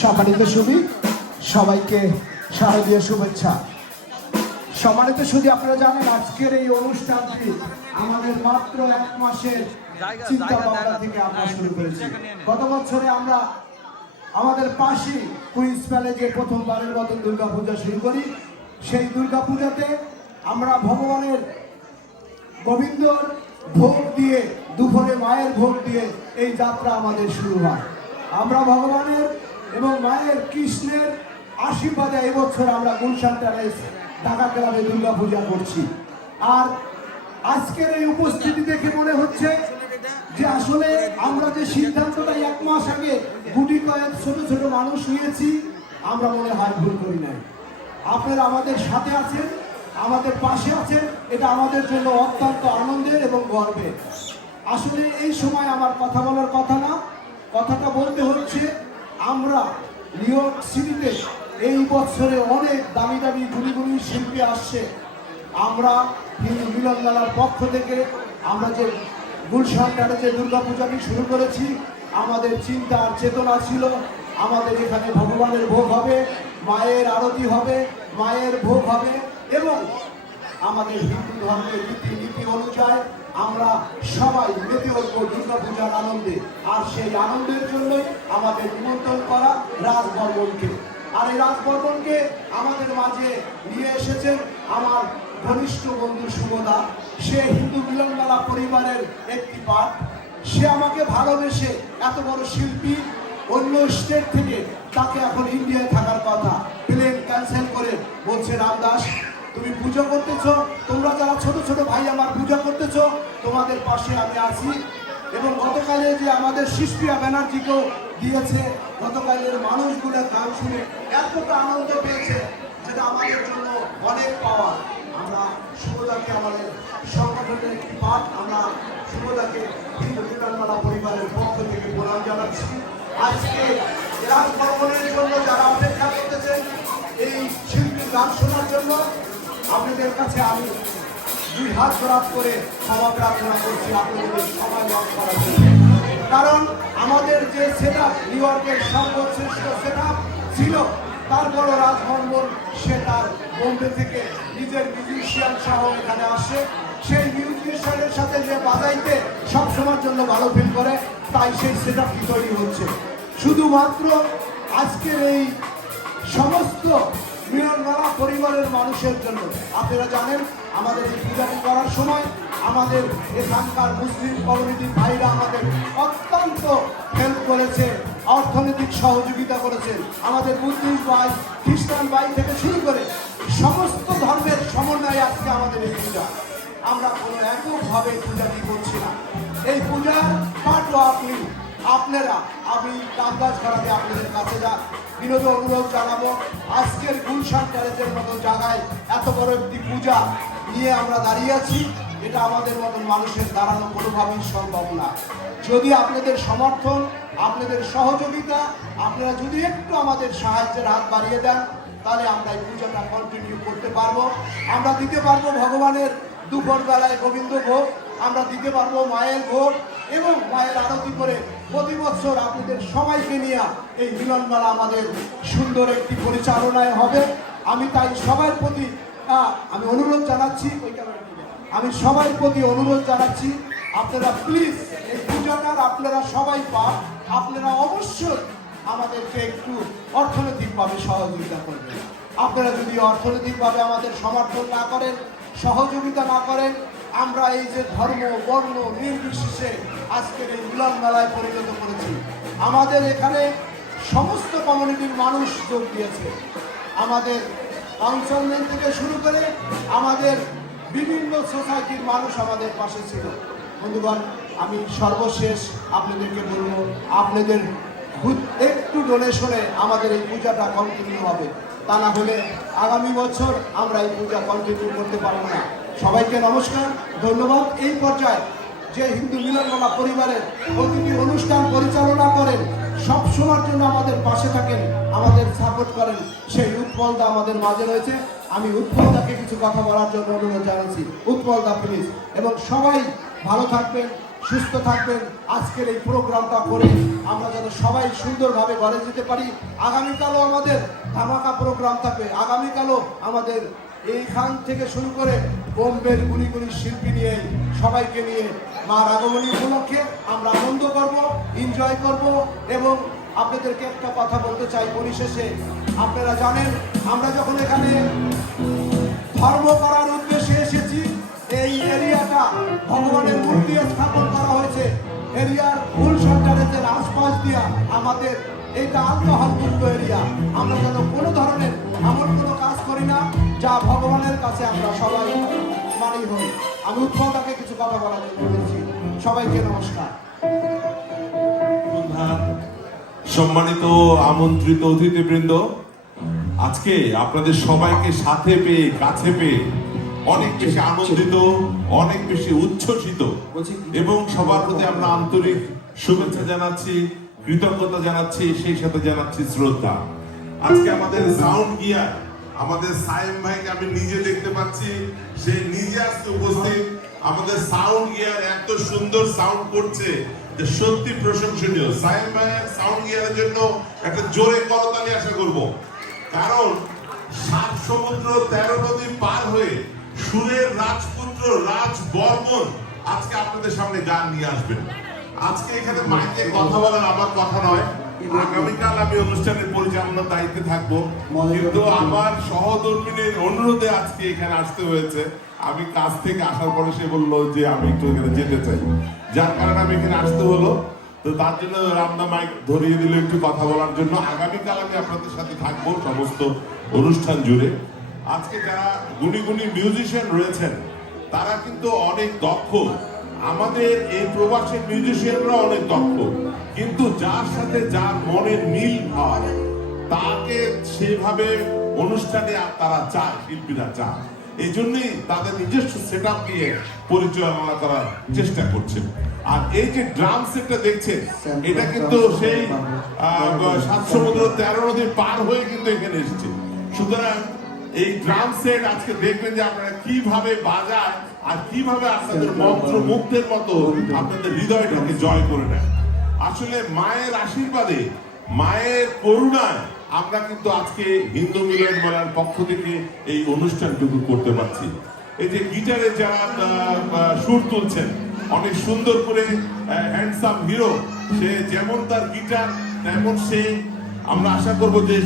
সম্মানিত সুবি সবাইকে শারদীয় শুভেচ্ছা। সম্মানিত সুদী আপনারা জানেন আজকের এই অনুষ্ঠানটি আমাদের মাত্র এক মাসের চিন্তা ভাবনা থেকে আমরা শুরু করেছি। গত বছরে আমরা আমাদের পাশে কুইন্স প্যালেজে প্রথমবারের মতো দুর্গাপূজা শুরু করি। সেই দুর্গাপূজাতে আমরা ভগবানের গোবিন্দর ভোগ দিয়ে দুপুরে মায়ের ভোগ দিয়ে এই যাত্রা আমাদের শুরু হয়। আমরা ভগবানের এবং মায়ের কৃষ্ণের আশীর্বাদে এবছর আমরা গুলশান ট্যারেস ঢাকা ক্লাবে দুর্গা পূজা করছি। আর আজকের এই উপস্থিতি দেখে মনে হচ্ছে যে আসলে আমরা যে সিদ্ধান্তটা এক মাস আগে গুটি কয়েক ছোট ছোট মানুষ নিয়েছি, আমরা মনে হয় ভুল করি নাই। আপনারা আমাদের সাথে আছেন, আমাদের পাশে আছেন, এটা আমাদের জন্য অত্যন্ত আনন্দের এবং গর্বের। আসলে এই সময় আমার কথা বলার কথা না কথাটা বলতে হচ্ছে আমরা নিউ ইয়র্ক সিটিতে এই বছরে অনেক দামি দামি গুলি গুলি শিল্পী আসছে। আমরা মিলন মেলার পক্ষ থেকে আমরা যে গুলশান যে দুর্গাপূজাটি শুরু করেছি, আমাদের চিন্তা আর চেতনা ছিল, আমাদের এখানে ভগবানের ভোগ হবে, মায়ের আরতি হবে, মায়ের ভোগ হবে এবং আমাদের হিন্দু ধর্মের রীতিনীতি অনুযায়ী আমরা সবাই মেতে উঠবো দুর্গা পূজার আনন্দে। আর সেই আনন্দের জন্যই আমাদের নিমন্ত্রণ করা রাজবর্মনকে। আর এই রাজবর্মনকে আমাদের মাঝে নিয়ে এসেছেন আমার ঘনিষ্ঠ বন্ধু সুমদা। সে হিন্দু মিলনমেলা পরিবারের একটি পাঠ। সে আমাকে ভালোবেসে এত বড় শিল্পী, অন্য স্টেট থেকে তাকে এখন ইন্ডিয়ায় থাকার কথা। প্লেন ক্যান্সেল করে বলছে রামদাস তুমি পুজো করতেছ, তোমরা যারা ছোট ছোট ভাই আমার পূজা করতেছ, তোমাদের পাশে আমি আছি। এবং গতকালে যে আমাদের শিষ্পিয়া ব্যানার্জিকেও দিয়েছে, গতকালের মানুষগুলো গান শুনে এতটা আনন্দ পেয়েছে যেটা আমাদের জন্য অনেক পাওয়া। আমরা শুভদাকে আমাদের সংগঠনের একটি পাঠ আমরা শুভদাকে হিন্দু বিধানমালা পরিবারের পক্ষ থেকে প্রণাম জানাচ্ছি। আজকে রাজভবনের জন্য যারা অপেক্ষা করতেছেন, এই শিল্পীর গান শোনার জন্য আপনাদের কাছে আমি দুই হাত জড়াত করে ক্ষমা প্রার্থনা করছি আপনাদের সময় লক করার কারণ আমাদের যে সেট আপ নিউ ইয়র্কের সর্বশ্রেষ্ঠ সেট ছিল তারপর রাজভবন সে তার বোম্বে থেকে নিজের মিউজিশিয়ান সহ এখানে আসে। সেই মিউজিশিয়ানের সাথে যে বাজাইতে সবসময়ের জন্য ভালো ফিল করে, তাই সেই সেট আপটি তৈরি হচ্ছে। শুধুমাত্র আজকের এই সমস্ত মিলনমেলা পরিবারের মানুষের জন্য। আপনারা জানেন, আমাদের এই পূজাটি করার সময় আমাদের এখানকার মুসলিম কমিউনিটির ভাইরা আমাদের অত্যন্ত হেল্প করেছে, অর্থনৈতিক সহযোগিতা করেছে। আমাদের বুদ্ধিস্ট ভাই, খ্রিস্টান ভাই থেকে শুরু করে সমস্ত ধর্মের সমন্বয়ে আজকে আমাদের এই পূজা। আমরা কোনো এককভাবে পূজাটি করছি না। এই পূজার পাঠও আপনি আপনারা, আমি কামকাজ করাতে আপনাদের কাছে যা বিনোদ অনুরোধ জানাব, আজকের গুলশান ক্যারেজের মতো জায়গায় এত বড় একটি পূজা নিয়ে আমরা দাঁড়িয়ে আছি, এটা আমাদের মতন মানুষের দাঁড়ানো কোনোভাবেই সম্ভব না। যদি আপনাদের সমর্থন, আপনাদের সহযোগিতা, আপনারা যদি একটু আমাদের সাহায্যের হাত বাড়িয়ে দেন, তাহলে আমরা এই পূজাটা কন্টিনিউ করতে পারব। আমরা দিতে পারব ভগবানের দুপুর বেলায় গোবিন্দ ভোগ, আমরা দিতে পারব মায়ের ভোগ, এবং মায়ের আরতি করে প্রতি বছর আপনাদের সবাইকে নিয়ে এই মিলন মেলা আমাদের সুন্দর একটি পরিচালনায় হবে। আমি তাই সবার প্রতি আমি অনুরোধ জানাচ্ছি আমি সবার প্রতি অনুরোধ জানাচ্ছি, আপনারা প্লিজ এই পূজাটার আপনারা সবাই পান। আপনারা অবশ্যই আমাদেরকে একটু অর্থনৈতিকভাবে সহযোগিতা করবেন। আপনারা যদি অর্থনৈতিকভাবে আমাদের সমর্থন না করেন, সহযোগিতা না করেন আমরা এই যে ধর্ম, বর্ণ নির্বিশেষে আজকের এই মিলন মেলায় পরিণত করেছি। আমাদের এখানে সমস্ত কমিউনিটির মানুষ যোগ দিয়েছে। আমাদের কাউন্সিলমেন্ট থেকে শুরু করে আমাদের বিভিন্ন সোসাইটির মানুষ আমাদের পাশে ছিল। বন্ধুগণ, আমি সর্বশেষ আপনাদেরকে বলব, আপনাদের একটু ডোনেশনে আমাদের এই পূজাটা কন্টিনিউ হবে। তা না হলে আগামী বছর আমরা এই পূজা কন্টিনিউ করতে পারব না। সবাইকে নমস্কার, ধন্যবাদ। এই পর্যায়ে যে হিন্দু মিলনমালা পরিবারের প্রতিটি অনুষ্ঠান পরিচালনা করেন, সব সময়ের জন্য আমাদের পাশে থাকেন, আমাদের সাপোর্ট করেন, সেই উৎপলদা আমাদের মাঝে রয়েছে। আমি উৎপলদাকে কিছু কথা বলার জন্য অনুরোধ জানাচ্ছি। উৎপলদা প্লিজ এবং সবাই ভালো থাকবেন, সুস্থ থাকবেন। আজকের এই প্রোগ্রামটা করে আমরা যেন সবাই সুন্দরভাবে ঘরে যেতে পারি। আগামীকালও আমাদের ধামাকা প্রোগ্রাম থাকবে। আগামীকালও আমাদের এইখান থেকে শুরু করে বোম্বের গুলি গুলি শিল্পী নিয়ে সবাইকে নিয়ে মার আগমনী উপলক্ষে আমরা আনন্দ করব এনজয় করব এবং আপনাদেরকে একটা কথা বলতে চাই পরিশেষে। আপনারা জানেন, আমরা যখন এখানে ধর্ম করার উদ্দেশ্যে এসেছি, এই এরিয়াটা ভগবানের মূর্তি স্থাপন করা হয়েছে। এরিয়ার ফুল সরকারের যে আশপাশ দিয়া আমাদের এইটা আলকোহল এরিয়া। আমরা যেন কোনো ধরনের, এমন কোনো যা ভগবানের কাছে আমরা সবাই মানি হই। আমি উৎপলটাকে কিছু কথা বলার জন্য বলেছি। সবাইকে নমস্কার। সম্মানিত আমন্ত্রিত অতিথিবৃন্দ আজকে আপনাদের সবাইকে সাথে পেয়ে কাছে পেয়ে অনেক বেশি আনন্দিত অনেক বেশি উচ্ছ্বসিত এবং সবার প্রতি আমরা আন্তরিক শুভেচ্ছা জানাচ্ছি কৃতজ্ঞতা জানাচ্ছি সেই সাথে জানাচ্ছি শ্রদ্ধা। আজকে আমাদের সাউন্ড গিয়ার আমাদের সাইম ভাইকে আমি নিজে দেখতে পাচ্ছি। সে নিজে আজকে উপস্থিত। আমাদের সাউন্ড গিয়ার এত সুন্দর সাউন্ড করছে যে সত্যি প্রশংসনীয়। সাইম ভাইয়ের সাউন্ড গিয়ারের জন্য একটা জোরে করতালি আশা করব। কারণ সাত সমুদ্র তেরো নদী পার হয়ে সুরের রাজপুত্র রাজ বর্মন আজকে আপনাদের সামনে গান নিয়ে আসবেন। আজকে এখানে মাইকে কথা বলার আমার কথা নয়। আগামীকাল আমি অনুষ্ঠানের পরিচালনার দায়িত্বে থাকব। কিন্তু আমার সহধর্মিনীর অনুরোধে আজকে এখানে আসতে হয়েছে। আমি কাজ থেকে আসার পরে সে বলল যে আমি একটু এখানে যেতে চাই। যার কারণে আমি এখানে আসতে হলো। তো তার জন্য রামদা মাইক ধরিয়ে দিল একটু কথা বলার জন্য। আগামীকাল আমি আপনাদের সাথে থাকব সমস্ত অনুষ্ঠান জুড়ে। আজকে যারা গুণী গুণী মিউজিশিয়ান রয়েছেন তারা কিন্তু অনেক দক্ষ। আমাদের এই প্রবাসী মিউজিশিয়ানরা অনেক দক্ষ কিন্তু যার সাথে যার মনের মিল হয়, তাকে সেভাবে অনুষ্ঠানে তারা চায় শিল্পীরা চায় এই জন্যই তাদের নিজস্ব সেট আপ নিয়ে পরিচালনা করার চেষ্টা করছে আর এই যে ড্রাম সেটটা দেখছেন, এটা কিন্তু সেই সাত সমুদ্র তেরো নদী পার হয়ে কিন্তু এখানে এসেছে। সুতরাং এই ড্রাম সেট আজকে দেখবেন যে আপনারা কীভাবে বাজায় আর কীভাবে আপনাদের মন্ত্র মুক্তের মতো আপনাদের হৃদয়টাকে জয় করে নেয়। আসলে মায়ের আশীর্বাদে, মায়ের করুণায় আমরা কিন্তু আজকে হিন্দু মিলন মেলার পক্ষ থেকে এই অনুষ্ঠানটুকু করতে পারছি। এই যে গিটারে যারা সুর তুলছেন, অনেক সুন্দর করে হ্যান্ডসাম হিরো সে যেমন তার গিটার, তেমন সে, আমরা আশা করব যে